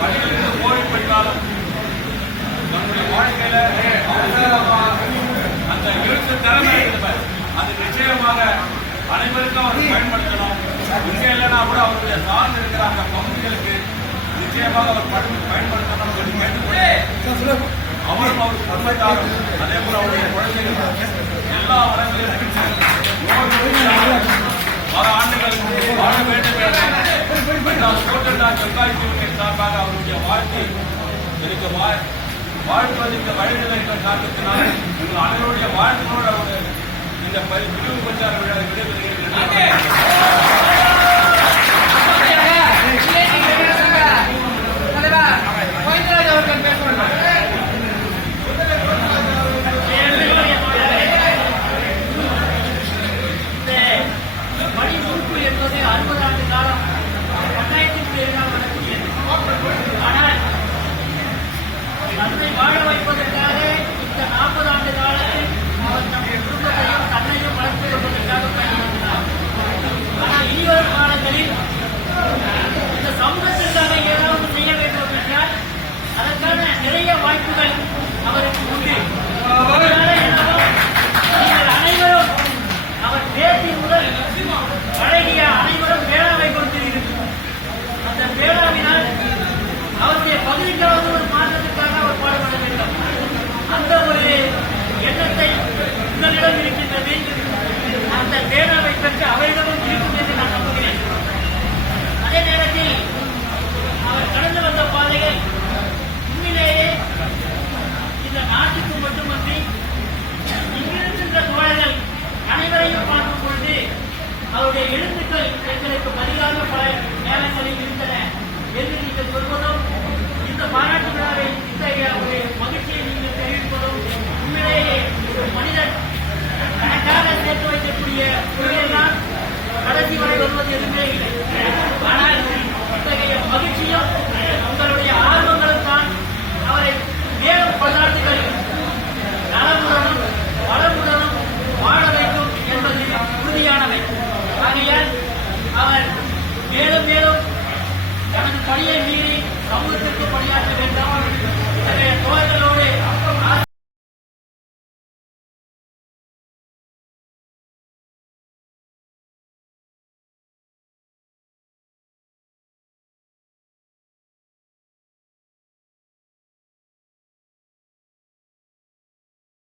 பணியிலிருந்து ஓய்வு பெற்றாலும் நம்முடைய வாழ்க்கையில அந்த எழுத்து திறமை அது நிச்சயமாக அனைவருக்கும் அவர் பயன்படுத்தணும். இங்க இல்லைன்னா கூட அவருடைய சார்ந்து இருக்கிற அந்த பகுதிகளுக்கு நிச்சயமாக அவர் பயன்படுத்தணும் சொல்லி கேட்டுக்கொண்டு அவரும் அவருக்கு பொறுமைத்தாரும் அதே போல அவருடைய குழந்தைகள் எல்லா வளங்களையும் பல ஆண்டுகள் வாழ வேண்டும் என்ற சார்பாக அவருடைய வாழ்க்கை எனக்கு வாழ்வதற்கு வழிநிலைக்கிற காரணத்தினால் உங்கள் அனைவருடைய வாழ்க்கையோடு அவர் இந்த பிரிவு பிரச்சார விழா விடைபெறுகிறேன். வாழ வைப்பதற்காக இந்த 40 ஆண்டு காலத்தில் அவர் தன்னுடைய குடும்பத்தையும் தன்னையும் வளர்த்துக் கொள்வதற்காக பயன்படுத்தினார். ஆனால் இனிவரும் காலங்களில் இந்த சமூகத்திற்காக ஏதாவது செய்ய வேண்டும் என்றால் அதற்கான நிறைய வாய்ப்புகள் அவருக்கு உண்டு. நீங்கள் அனைவரும் அவர் பேசி முதல் அழகிய அனைவரும் வேளாவை கொடுத்திருக்கிறார். அந்த வேளாவினால் அவருடைய பகுதிக்காவது ஒரு மாற்றத்திற்காக அவர் பாடுபட வேண்டும். அந்த ஒரு எண்ணத்தை உங்களிடம் இருக்கின்றது. அந்த பேனாவை பெற்று அவரிடமும் இருக்கும் என்று நான் நம்புகிறேன். அதே நேரத்தில் அவர் கடந்து வந்த பாதைகள் உண்மையிலேயே இந்த நாட்டுக்கு மட்டுமன்றி இங்கிருக்கின்ற தோழர்கள் அனைவரையும் பார்க்கும் பொழுது அவருடைய எழுத்துக்கள் எங்களுக்கு பதிலாக பல நேரங்களில் இருந்தன என்று நீங்கள் சொல்வதும் இந்த பாராட்டு விழாவை இத்தகைய ஒரு மகிழ்ச்சியை நீங்கள் தெரிவிப்பதும் உண்மையிலேயே ஒரு மனிதன் தனக்காக சேர்த்து வைக்கக்கூடிய பொருளெல்லாம் கடைசி வரை வருவது எதுவுமே இல்லை. ஆனால் இத்தகைய மகிழ்ச்சியும் உங்களுடைய ஆர்வங்களும் தான் அவரை மேலும் பல்லாண்டுகள் நலமுடனும் வளமுடனும் வாழ வைக்கும் என்பது உறுதியானவை. ஆகையால் அவர் மேலும் மேலும் தனது பணியை மீறி சமூகத்திற்கு பணியாற்ற வேண்டும். இத்தகைய தோழர்களோடு